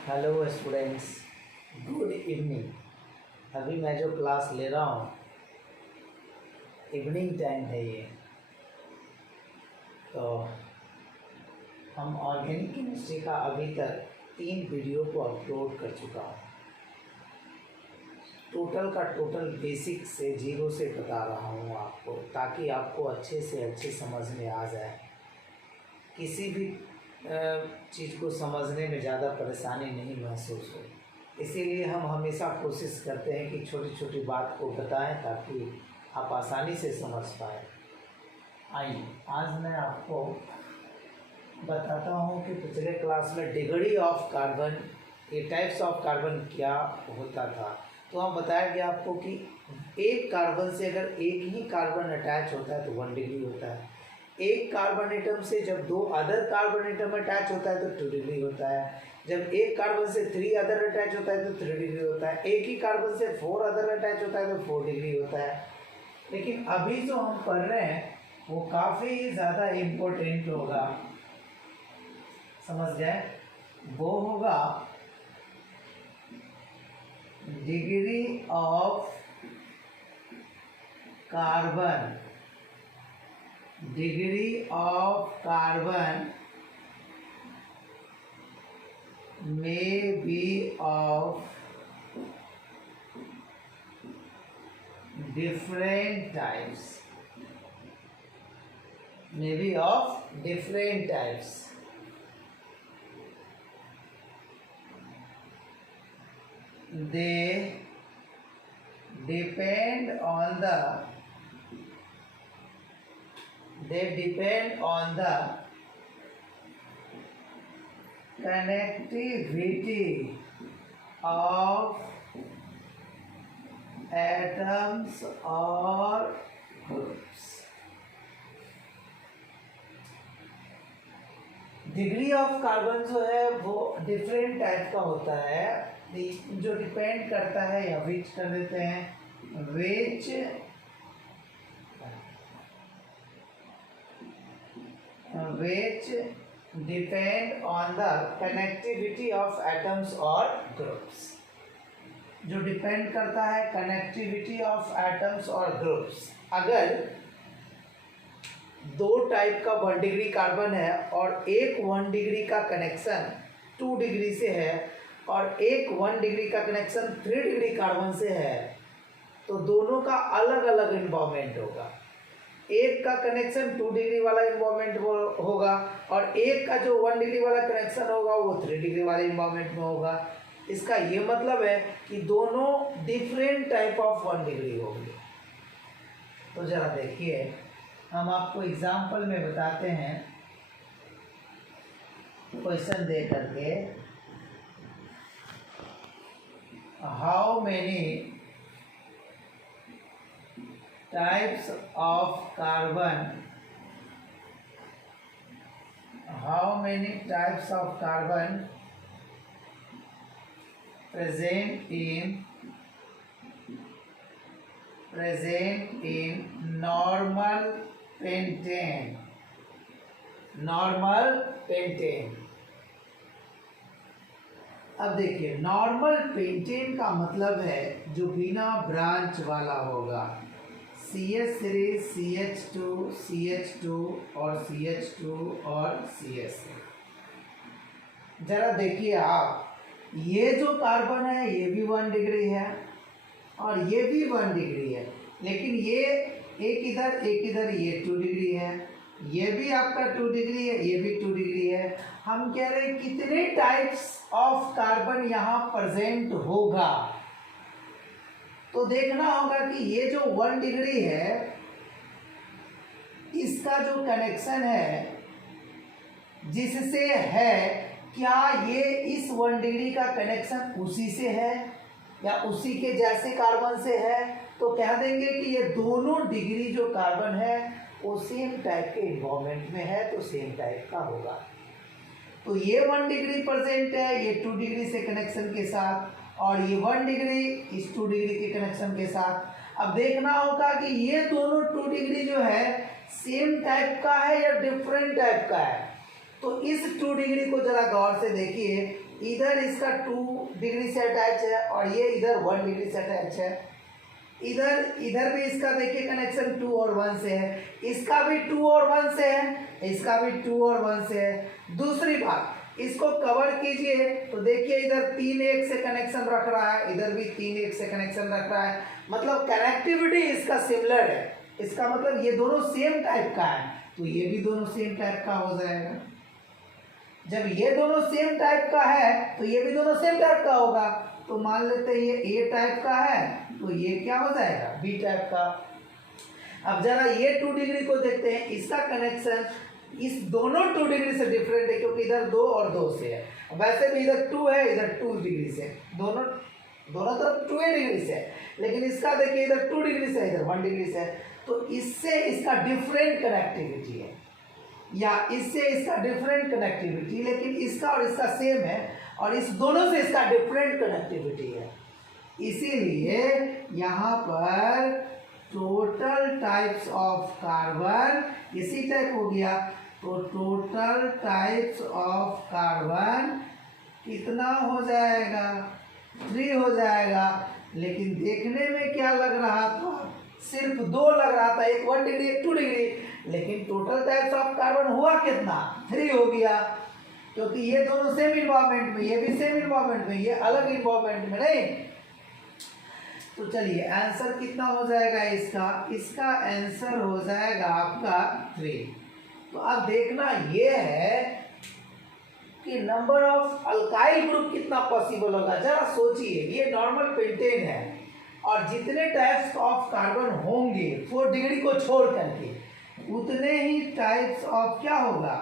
Hello students, good evening. अभी मैं जो क्लास ले रहा हूँ इवनिंग टाइम है ये। तो हम ऑर्गेनिक केमिस्ट्री का अभी तक 3 वीडियो को अपलोड कर चुका हूँ। टोटल का टोटल बेसिक से 0 से बता रहा हूँ आपको, ताकि आपको अच्छे से अच्छे समझ में आ जाए। किसी भी चीज़ को समझने में ज़्यादा परेशानी नहीं महसूस हो। इसीलिए हम हमेशा कोशिश करते हैं कि छोटी छोटी बात को बताएं ताकि आप आसानी से समझ पाएँ। आइए आज मैं आपको बताता हूँ कि पिछले क्लास में डिग्री ऑफ कार्बन, ये टाइप्स ऑफ कार्बन क्या होता था। तो हम बताया गया आपको कि एक कार्बन से अगर एक ही कार्बन अटैच होता है तो 1 डिग्री होता है। एक कार्बन एटम से जब 2 अदर कार्बन एटम अटैच होता है तो 2 डिग्री होता है। जब एक कार्बन से 3 अदर अटैच होता है तो 3 डिग्री होता है। एक ही कार्बन से 4 अदर अटैच होता है तो 4 डिग्री होता है। लेकिन अभी जो हम पढ़ रहे हैं वो काफ़ी ज़्यादा इम्पोर्टेंट होगा, समझ गए। वो होगा degree of carbon. Degree of carbon may be of different types. May be of different types. They depend on the connectivity of atoms or groups. Degree of carbon जो है वो डिफरेंट टाइप का होता है। जो डिपेंड करता है या विच कर देते हैं, विच depend on the connectivity of atoms और ग्रुप्स। जो डिपेंड करता है कनेक्टिविटी ऑफ एटम्स और ग्रुप्स। अगर 2 टाइप का 1 डिग्री कार्बन है और एक 1 डिग्री का कनेक्शन 2 डिग्री से है और एक 1 डिग्री का कनेक्शन 3 डिग्री कार्बन से है, तो दोनों का अलग अलग इन्वॉल्वमेंट होगा। एक का कनेक्शन 2 डिग्री वाला इन्वॉल्वमेंट होगा और एक का जो 1 डिग्री वाला कनेक्शन होगा वो 3 डिग्री वाले इन्वॉल्वमेंट में होगा। इसका ये मतलब है कि दोनों डिफरेंट टाइप ऑफ 1 डिग्री होंगे। तो जरा देखिए, हम आपको एग्जाम्पल में बताते हैं क्वेश्चन दे करके। How many types of carbon, how many types of carbon present in normal pentane? अब देखिए, नॉर्मल पेंटेन का मतलब है जो बिना ब्रांच वाला होगा। CH3, CH2, CH2 और CH2 और CH3। जरा देखिए आप, ये जो कार्बन है ये भी 1 डिग्री है और ये भी 1 डिग्री है, लेकिन ये एक इधर ये 2 डिग्री है। ये भी आपका 2 डिग्री है, ये भी 2 डिग्री है। हम कह रहे हैं कितने टाइप्स ऑफ कार्बन यहाँ प्रेजेंट होगा। तो देखना होगा कि ये जो 1 डिग्री है इसका जो कनेक्शन है जिससे है, क्या ये इस 1 डिग्री का कनेक्शन उसी से है या उसी के जैसे कार्बन से है। तो कह देंगे कि ये दोनों डिग्री जो कार्बन है वो सेम टाइप के इन्वॉल्वमेंट में है, तो सेम टाइप का होगा। तो ये 1 डिग्री प्रेजेंट है ये 2 डिग्री से कनेक्शन के साथ, और ये 1 डिग्री इस 2 डिग्री के कनेक्शन के साथ। अब देखना होगा कि ये दोनों 2 डिग्री जो है सेम टाइप का है या डिफरेंट टाइप का है। तो इस 2 डिग्री को जरा गौर से देखिए, इधर इसका 2 डिग्री से अटैच है और ये इधर 1 डिग्री से अटैच है। इधर भी इसका देखिए कनेक्शन 2 और 1 से है, इसका भी 2 और 1 से है, इसका भी 2 और 1 से है। दूसरी बात, इसको कवर कीजिए तो देखिए इधर 3 1 से कनेक्शन रख रहा है, इधर भी 3 1 से कनेक्शन रख रहा है, मतलब कनेक्टिविटी इसका सिमिलर है। इसका मतलब ये दोनों सेम टाइप का है, तो ये भी दोनों सेम टाइप का हो जाएगा। जब ये दोनों सेम टाइप का है तो ये भी दोनों सेम टाइप का होगा। तो मान लेते हैं ये ए टाइप का है तो ये क्या हो जाएगा, बी टाइप का। अब जरा ये 2 डिग्री को देखते हैं, इसका कनेक्शन इस दोनों 2 डिग्री से डिफरेंट है क्योंकि इधर 2 और 2 से है। वैसे भी इधर 2 है, इधर 2 डिग्री से, दोनों तरफ 2 डिग्री से है, लेकिन इसका देखिए इधर 2 डिग्री से, इधर 1 डिग्री से है। तो इससे इसका डिफरेंट कनेक्टिविटी है, या इससे इसका डिफरेंट कनेक्टिविटी, लेकिन इसका और इसका सेम है, और इस दोनों से इसका डिफरेंट कनेक्टिविटी है। इसीलिए यहाँ पर टोटल टाइप्स ऑफ कार्बन इसी टाइप हो गया, तो टोटल टाइप्स ऑफ कार्बन कितना हो जाएगा, 3 हो जाएगा। लेकिन देखने में क्या लग रहा था, सिर्फ 2 लग रहा था, एक 1 डिग्री एक 2 डिग्री, लेकिन टोटल टाइप्स ऑफ कार्बन हुआ कितना, 3 हो गया, क्योंकि ये दोनों सेम इन्वायरमेंट में, ये भी सेम इन्वायरमेंट में, ये अलग इन्वायरमेंट में नहीं। तो चलिए आंसर कितना हो जाएगा इसका आंसर हो जाएगा आपका 3। तो अब देखना ये है कि नंबर ऑफ अल्काइल ग्रुप कितना पॉसिबल होगा। जरा सोचिए, ये नॉर्मल पेंटेन है और जितने टाइप्स ऑफ कार्बन होंगे 4 डिग्री को छोड़ करके, उतने ही टाइप्स ऑफ क्या होगा,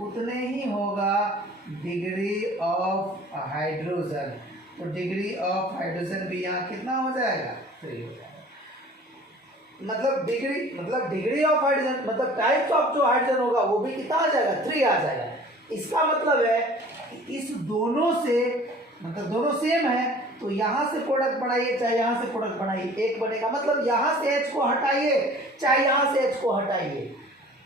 उतने ही होगा डिग्री ऑफ हाइड्रोजन। तो डिग्री ऑफ हाइड्रोजन भी यहाँ कितना हो जाएगा, 3 हो जाएगा। मतलब डिग्री ऑफ हाइड्रोजन मतलब टाइप्स ऑफ जो हाइड्रोजन होगा वो भी कितना आ जाएगा, 3 आ जाएगा। इसका मतलब है कि इस दोनों से, मतलब दोनों सेम है, तो यहाँ से प्रोडक्ट बनाइए चाहे यहाँ से प्रोडक्ट बनाइए, एक बनेगा। मतलब यहाँ से H को हटाइए चाहे यहाँ से H को हटाइए,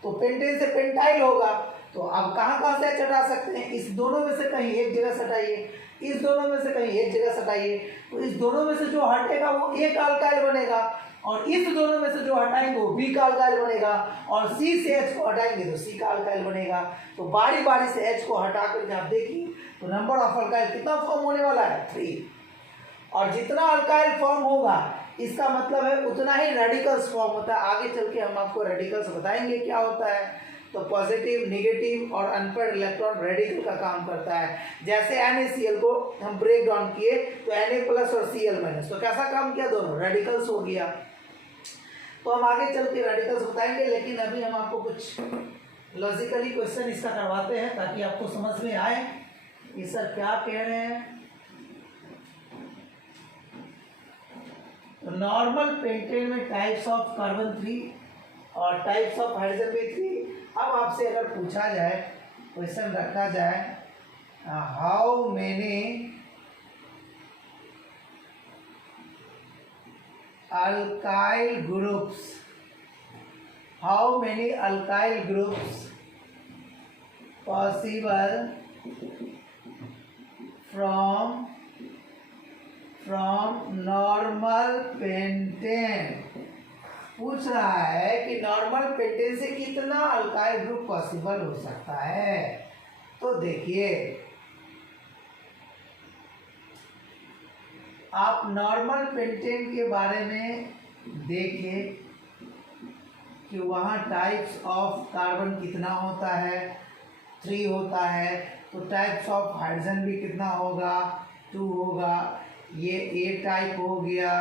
तो पेंटेन से पेंटाइल होगा। तो अब कहाँ से H हटा सकते हैं, इस दोनों में से कहीं एक जगह से हटाइए, इस दोनों में से कहीं एक जगह से हटाइए, तो इस दोनों में से जो हटेगा वो एक अल्काइल बनेगा, और इस दोनों में से जो हटाएंगे वो बी का अल्काइल बनेगा, और सी से H को हटाएंगे तो सी का अल्काइल बनेगा। तो बारी बारी से H को हटा करके आप देखिए तो नंबर ऑफ अल्काइल कितना फॉर्म होने वाला है, 3। और जितना अल्काइल फॉर्म होगा इसका मतलब है उतना ही रेडिकल्स फॉर्म होता है। आगे चल के हम आपको रेडिकल्स बताएंगे क्या होता है। तो पॉजिटिव, नेगेटिव और अनपेयर्ड इलेक्ट्रॉन रेडिकल का काम करता है। जैसे NaCl को हम ब्रेक डाउन किए तो Na+ और Cl-, तो कैसा काम किया, दोनों रेडिकल्स हो गया। तो हम आगे चल के रेडिकल्स बताएंगे, लेकिन अभी हम आपको कुछ लॉजिकली क्वेश्चन इसका करवाते हैं ताकि आपको समझ में आए कि सर क्या कह रहे हैं। तो नॉर्मल पेंटेन में टाइप्स ऑफ कार्बन 3 और टाइप्स ऑफ हाइड्रोजन भी 3। अब आपसे अगर पूछा जाए, क्वेश्चन रखा जाए, how many alkyl groups possible from normal pentane. पूछ रहा है कि नॉर्मल पेंटेन से कितना अल्काइल ग्रुप पॉसिबल हो सकता है। तो देखिए, आप नॉर्मल पेंटेन के बारे में देखिए कि वहाँ टाइप्स ऑफ कार्बन कितना होता है, 3 होता है। तो टाइप्स ऑफ हाइड्रोजन भी कितना होगा, 2 होगा। ये A टाइप हो गया,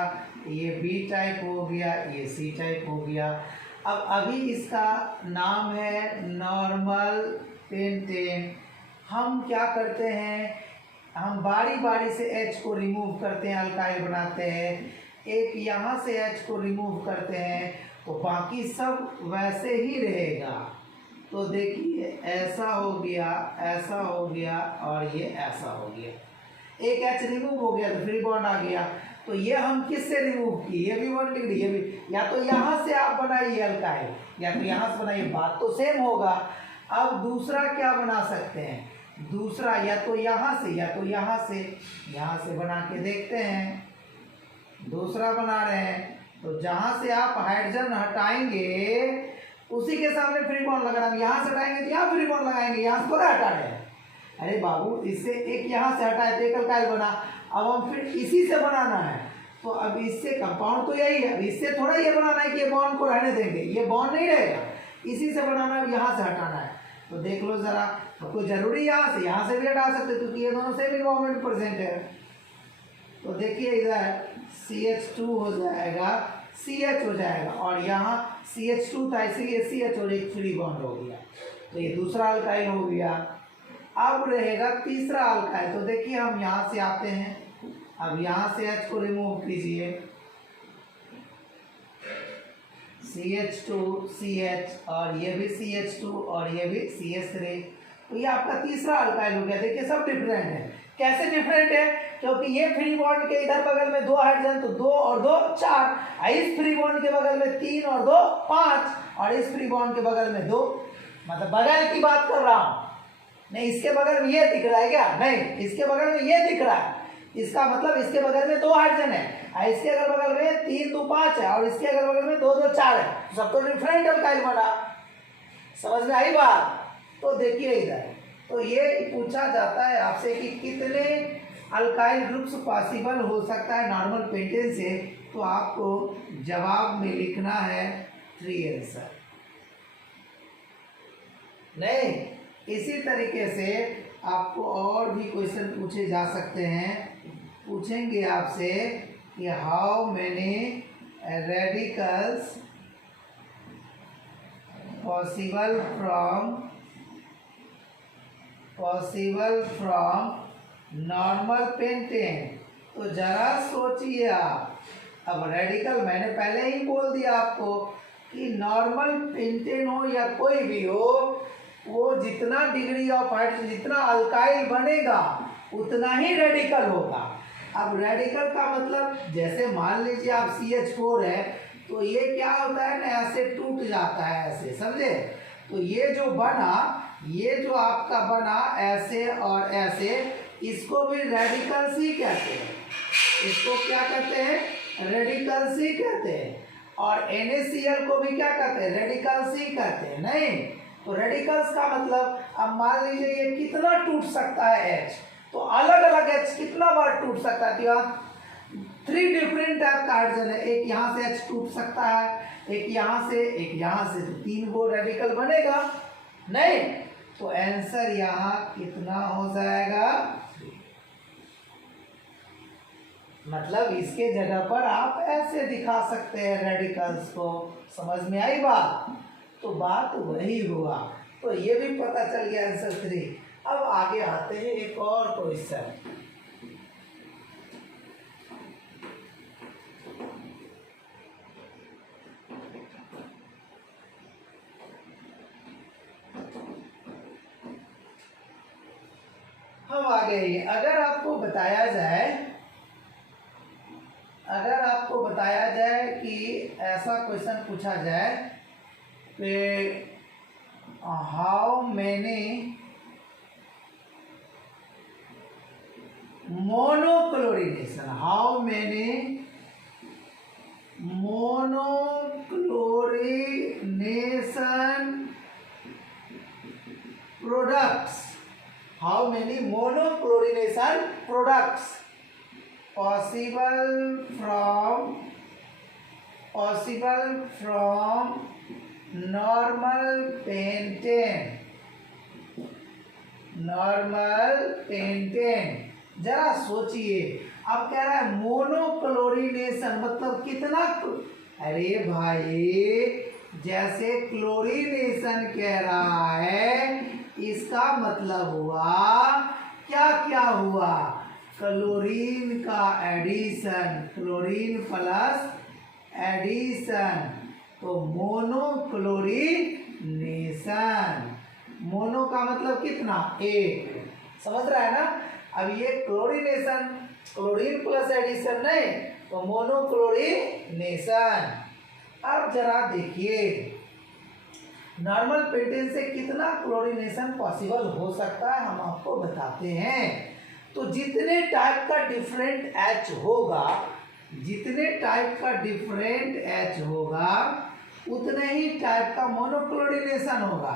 ये B टाइप हो गया, ये C टाइप हो गया। अब अभी इसका नाम है नॉर्मल पेंटेन। हम क्या करते हैं, हम बारी बारी से H को रिमूव करते हैं, अल्काइल बनाते हैं। एक यहाँ से H को रिमूव करते हैं तो बाकी सब वैसे ही रहेगा। तो देखिए ऐसा हो गया, ऐसा हो गया और ये ऐसा हो गया। एक H रिमूव हो गया तो फ्री बॉन्ड आ गया। तो ये हम किससे रिमूव किए, ये भी 1 डिग्री, ये भी। या तो यहाँ से आप बनाइए अल्काइल या तो यहाँ से बनाइए, बात तो सेम होगा। अब दूसरा क्या बना सकते हैं, दूसरा या तो यहाँ से या तो यहाँ से बना के देखते हैं। दूसरा बना रहे हैं तो जहाँ से आप हाइड्रोजन हटाएंगे उसी के सामने फ्री बॉन्ड लगाना। यहाँ से हटाएंगे तो यहाँ फ्री बॉन्ड लगाएंगे, यहाँ से थोड़ा हटा रहे हैं। अरे बाबू, इससे एक यहाँ से हटाए तो एक अल्काइल बना, अब हम फिर इसी से बनाना है। तो अब इससे कंपाउंड तो यही है, अब इससे थोड़ा ये बनाना है कि ये बॉन्ड को रहने देंगे, ये बॉन्ड नहीं रहेगा, इसी से बनाना है, यहाँ से हटाना है। तो देख लो जरा, आपको जरूरी यहाँ से भी हटा सकते क्योंकि ये दोनों सेम इन्वॉल्वमेंट प्रेजेंट है। तो देखिए इधर CH2 हो जाएगा, CH हो जाएगा, और यहाँ CH2 था इसलिए CH और एक फ्री बॉन्ड हो गया। तो ये दूसरा अल्काइल हो गया। अब रहेगा तीसरा अल्काइल। तो देखिए हम यहाँ से आते हैं, अब यहाँ से H को रिमूव कीजिए, CH2 CH और ये भी CH2 और ये भी CH3। तो ये आपका तीसरा अल्काइल हो गया। देखिए सब डिफरेंट है। कैसे डिफरेंट है? क्योंकि ये फ्री बॉन्ड के इधर बगल में 2 हाइड्रोजन, तो 2 और 2 4, इस फ्री बॉन्ड के बगल में 3 और 2 5, और इस फ्री बॉन्ड के बगल में 2। मतलब बगल की बात कर रहा हूँ, नहीं इसके बगल में ये दिख रहा है क्या? नहीं, इसके बगल में ये दिख रहा है। इसका मतलब इसके बगल में 2 हाइड्रोजन है, इसके अगल बगल में 3 2 5 है, और इसके अगल बगल में 2 2 4 है। सब तो डिफरेंट अल्काइल बना। समझ में आई बात? तो देखिए इधर, तो ये पूछा जाता है आपसे कि कितने अल्काइल ग्रुप्स पॉसिबल हो सकता है नॉर्मल पेंटेन से। तो आपको जवाब में लिखना है 3 आंसर। नहीं, इसी तरीके से आपको और भी क्वेश्चन पूछे जा सकते हैं। पूछेंगे आपसे कि how many radicals possible from normal pentane. तो जरा सोचिए आप, अब रेडिकल मैंने पहले ही बोल दिया आपको कि नॉर्मल पेंटेन हो या कोई भी हो, वो जितना डिग्री ऑफ हाइड्रोजन, जितना अल्काइल बनेगा उतना ही रेडिकल होगा। अब रेडिकल का मतलब, जैसे मान लीजिए आप CH4 है तो ये क्या होता है ना, ऐसे टूट जाता है, ऐसे, समझे? तो ये जो बना, ये जो आपका बना ऐसे और ऐसे, इसको भी रेडिकल्स ही कहते हैं। इसको क्या कहते हैं? रेडिकल्स ही कहते हैं। और NaCl को भी क्या कहते हैं? रेडिकल्स ही कहते हैं। नहीं, तो रेडिकल्स का मतलब, अब मान लीजिए ये कितना टूट सकता है H, तो अलग अलग H कितना बार टूट सकता है? तो 3 डिफरेंट टाइप का हाइड्रोजन है, एक यहाँ से H टूट सकता है, एक यहाँ से, एक यहाँ से, तो 3 गो रेडिकल बनेगा। नहीं, तो आंसर यहाँ कितना हो जाएगा? 3। मतलब इसके जगह पर आप ऐसे दिखा सकते हैं रेडिकल्स को। समझ में आई बात? तो बात वही हुआ। तो ये भी पता चल गया आंसर 3। अब आगे आते हैं एक और क्वेश्चन। हम आगे, अगर आपको बताया जाए कि ऐसा क्वेश्चन पूछा जाए कि how many monochlorination products, how many monochlororination products possible from normal pentane। जरा सोचिए, अब कह रहा है मोनोक्लोरिनेशन मतलब कितना? अरे भाई, जैसे क्लोरीनेशन कह रहा है, इसका मतलब हुआ क्या? क्या हुआ? क्लोरीन का एडिशन, क्लोरीन प्लस एडिशन, तो मोनोक्लोरिनेशन। मोनो का मतलब कितना? 1। समझ रहा है ना? अब ये क्लोरीनेशन, क्लोरीन प्लस एडिशन नहीं, तो मोनोक्लोरिनेशन। अब जरा देखिए, नॉर्मल पेंटेन से कितना क्लोरीनेशन पॉसिबल हो सकता है हम आपको बताते हैं। तो जितने टाइप का डिफरेंट एच होगा, जितने टाइप का डिफरेंट एच होगा उतने ही टाइप का मोनोक्लोरीनेशन होगा।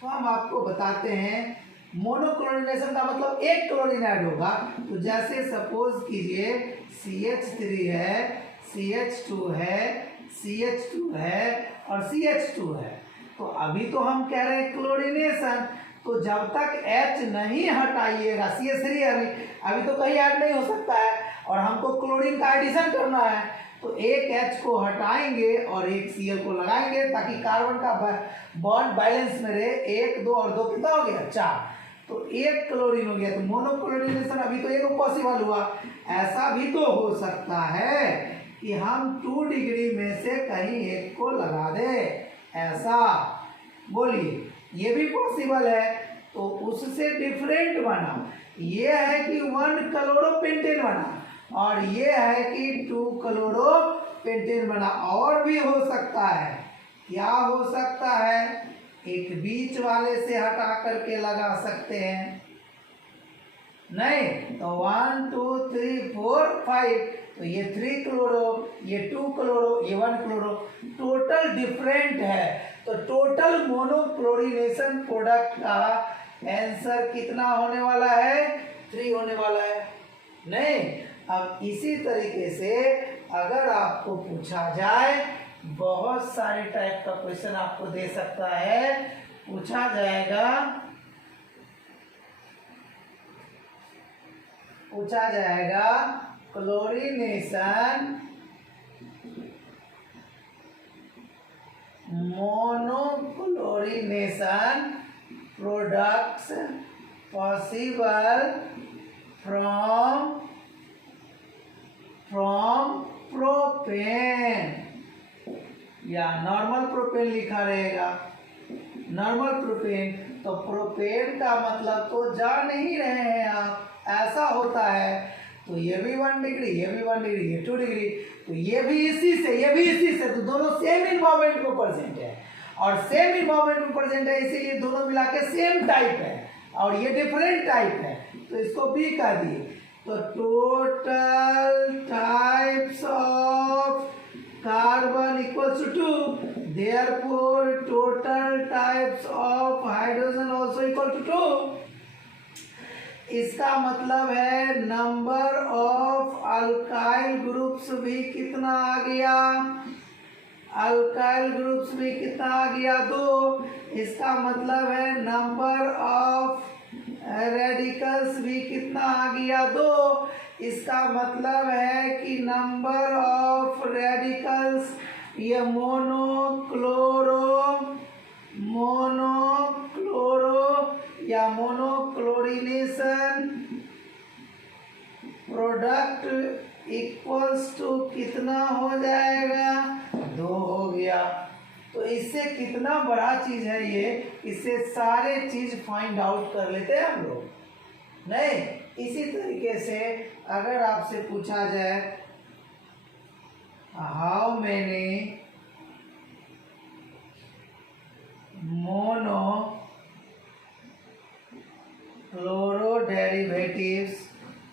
तो हम आपको बताते हैं मोनोक्लोरीनेशन का मतलब एक क्लोरीन ऐड होगा। तो जैसे सपोज कीजिए CH3 है, CH2 है, CH2 है और CH2 है। तो अभी तो हम कह रहे हैं क्लोरीनेशन, तो जब तक H नहीं हटाइएगा, CH3 अभी तो कहीं ऐड नहीं हो सकता है और हमको क्लोरीन का एडिशन करना है, तो एक H को हटाएंगे और एक Cl को लगाएंगे ताकि कार्बन का बॉन्ड बैलेंस में रहे। 1 2 और 2 कितना हो गया 4, तो एक क्लोरीन हो गया। तो मोनोक्लोरीनेशन अभी तो एक पॉसिबल हुआ। ऐसा भी तो हो सकता है कि हम 2 डिग्री में से कहीं एक को लगा दें, ऐसा बोलिए, ये भी पॉसिबल है। तो उससे डिफरेंट बना, ये है कि 1 क्लोरोपेंटेन बना और ये है कि 2 क्लोरोपेंटेन बना। और भी हो सकता है, क्या हो सकता है, एक बीच वाले से हटा करके लगा सकते हैं। नहीं तो 1 2 3 4 5, तो ये 3 क्लोरो, ये 2 क्लोरो, ये 1 क्लोरो, टोटल डिफरेंट है। तो टोटल मोनोक्लोरीनेशन प्रोडक्ट का आंसर कितना होने वाला है, 3 होने वाला है। नहीं, अब इसी तरीके से अगर आपको पूछा जाए, बहुत सारे टाइप का क्वेश्चन आपको दे सकता है, पूछा जाएगा chlorination monochlorination products possible from propane, या नॉर्मल प्रोपेन लिखा रहेगा, नॉर्मल प्रोपेन। तो प्रोपेन का मतलब तो जान नहीं रहे हैं आप, ऐसा होता है। तो ये भी 1 डिग्री, ये भी 1 डिग्री, ये 2 डिग्री, तो ये भी इसी से, ये भी इसी से, तो दोनों सेम इन्वॉल्वमेंट में प्रेजेंट है और सेम इन्वॉल्वमेंट में प्रेजेंट है, इसीलिए दोनों मिला के सेम टाइप है और ये डिफरेंट टाइप है, तो इसको बी कह दिए। तो total types of carbon equals to 2, therefore total types of hydrogen also equal to 2। इसका मतलब है नंबर ऑफ अल्काइल ग्रुप्स भी कितना आ गया, अल्काइल ग्रुप्स भी कितना आ गया 2। इसका मतलब है नंबर ऑफ रेडिकल्स भी कितना आ गया 2। इसका मतलब है कि नंबर ऑफ रेडिकल्स, ये मोनोक्लोरो या मोनोक्लोरीनेशन प्रोडक्ट इक्वल्स टू कितना हो जाएगा, 2 हो गया। तो इससे कितना बड़ा चीज है ये, इससे सारे चीज फाइंड आउट कर लेते हैं हम लोग। नहीं, इसी तरीके से अगर आपसे पूछा जाए how many monochloro derivatives,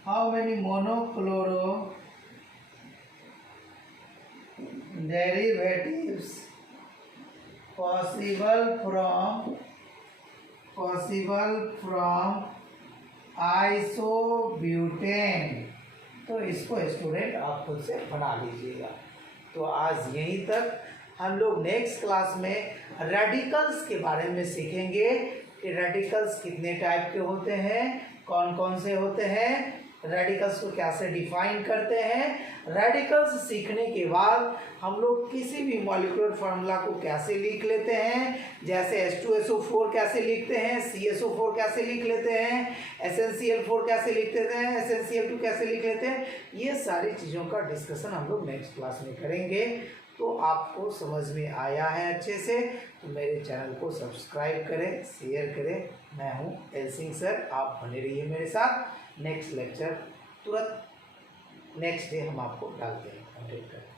how many monochloro derivatives possible from isobutane। तो इसको स्टूडेंट आप खुद से बना लीजिएगा। तो आज यहीं तक, हम लोग नेक्स्ट क्लास में रेडिकल्स के बारे में सीखेंगे कि रेडिकल्स कितने टाइप के होते हैं, कौन कौन से होते हैं, रेडिकल्स को कैसे डिफाइन करते हैं। रेडिकल्स सीखने के बाद हम लोग किसी भी मॉलिक्यूलर फार्मूला को कैसे लिख लेते हैं, जैसे H2SO4 कैसे लिखते हैं, CSO4 कैसे लिख लेते हैं, SnCl4 कैसे लिख लेते हैं, SnCl2 कैसे लिख लेते हैं, ये सारी चीज़ों का डिस्कशन हम लोग नेक्स्ट क्लास में करेंगे। तो आपको समझ में आया है अच्छे से, तो मेरे चैनल को सब्सक्राइब करें, शेयर करें। मैं हूँ एल सिंह सर, आप बने रहिए मेरे साथ। नेक्स्ट लेक्चर तुरंत नेक्स्ट डे हम आपको डालते हैं, अपडेट करते हैं।